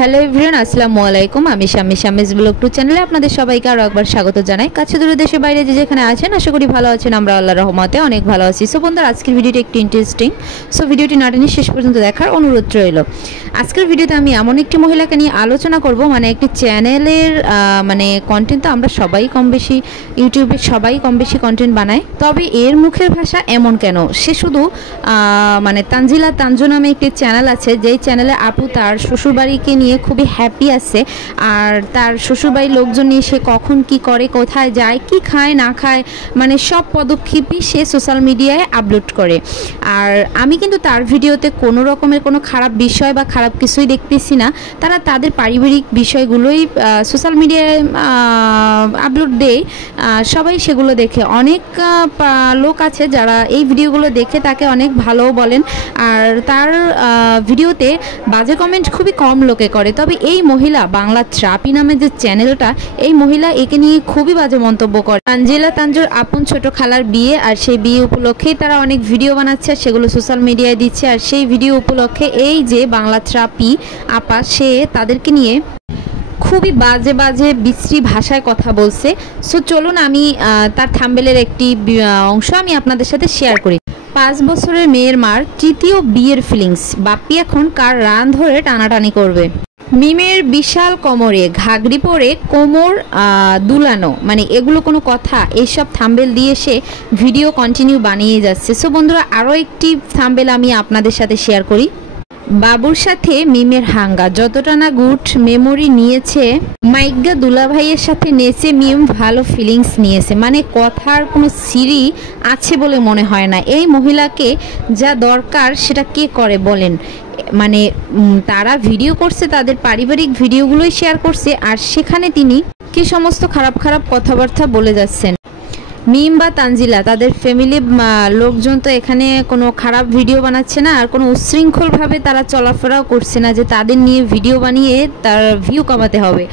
Hello everyone, আসসালামু আলাইকুম। আমি শামিজ ব্লগ 2 চ্যানেলে আপনাদের সবাইকে আরও একবার স্বাগত জানাই। কাছে দূরে দেশে বাইরে যে যেখানে আছেন আশা করি ভালো আছেন। আমরা আল্লাহর রহমতে অনেক ভালো আছি। সো বন্ধুরা, আজকের ভিডিওটি একটু ইন্টারেস্টিং, সো ভিডিওটি না টেনে শেষ পর্যন্ত দেখার অনুরোধ রইল। আজকের ভিডিওতে আমি এমন একটি মহিলাকে নিয়ে আলোচনা করব, মানে একটি চ্যানেলের মানে কন্টেন্ট তো আমরা সবাই কম বেশি ইউটিউবে সবাই কম বেশি কন্টেন্ট বানায়, তবে এর মুখের ভাষা এমন কেন? সে শুধু মানে তানজিলা তানজু নামে একটি চ্যানেল আছে, যেই চ্যানেলে আপু তার শ্বশুরবাড়িকে নিয়ে খুবই হ্যাপি আছে, আর তার শ্বশুরবাড়ির লোকজন নিয়ে সে কখন কি করে, কোথায় যায়, কি খায় না খায়, মানে সব পদক্ষেপই সে সোশ্যাল মিডিয়ায় আপলোড করে। আর আমি কিন্তু তার ভিডিওতে কোনো রকমের কোনো খারাপ বিষয় বা খারাপ কিছুই দেখতেছি না। তারা তাদের পারিবারিক বিষয়গুলোই সোশ্যাল মিডিয়ায় আপলোড দেয়, সবাই সেগুলো দেখে। অনেক লোক আছে যারা এই ভিডিওগুলো দেখে তাকে অনেক ভালো বলেন, আর তার ভিডিওতে বাজে কমেন্ট খুবই কম লোকে করে। তবে এই মহিলা বাংলা ট্রাপি নামে যে চ্যানেলটা, এই মহিলা একে নিয়ে খুবই বাজে মন্তব্য করে। তানজিলা তানজুর আপন ছোট খালার বিয়ে, আর সেই বিয়ে উপলক্ষেই তারা অনেক ভিডিও বানাচ্ছে, সেগুলো সোশ্যাল মিডিয়ায় দিচ্ছে। আর সেই ভিডিও উপলক্ষে এই যে বাংলা ট্রাপি আপা, সে তাদেরকে নিয়ে খুবই বাজে বাজে বিশ্রী ভাষায় কথা বলছে। সো চলুন আমি তার থাম্বনেলের একটি অংশ আমি আপনাদের সাথে শেয়ার করি। 5 বছরের মেয়ের মার তৃতীয় বিয়ের ফিলিংস, বাপ্পি এখন কার রান ধরে টানাটানি করবে। মিমের বিশাল কোমরে ঘাগরি পরে কোমর দুলানো, মানে এগুলো কোনো কথা? এইসব থাম্বেল দিয়ে সে ভিডিও কন্টিনিউ বানিয়ে যাচ্ছে। সো বন্ধুরা, আরও একটি থাম্বেল আমি আপনাদের সাথে শেয়ার করি। বাবুর সাথে মিমের হাঙ্গা, যতটা না গুড মেমোরি নিয়েছে মাইগা দুলাভাইয়ের সাথে নেচে মিম ভালো ফিলিংস নিয়েছে। মানে কথার কোনো সিরি আছে বলে মনে হয় না। এই মহিলাকে যা দরকার সেটা কে করে বলেন? মানে তারা ভিডিও করছে, তাদের পারিবারিক ভিডিওগুলোই শেয়ার করছে, আর সেখানে তিনি কি সমস্ত খারাপ খারাপ কথাবার্তা বলে যাচ্ছেন। মিম বা তানজিলা তাদের ফ্যামিলি লোকজন তো এখানে কোনো খারাপ ভিডিও বানাচ্ছে না, আর কোনো উচ্ছৃঙ্খলভাবে তারা চলাফেরাও করছে না যে তাদের নিয়ে ভিডিও বানিয়ে তার ভিউ কামাতে হবে।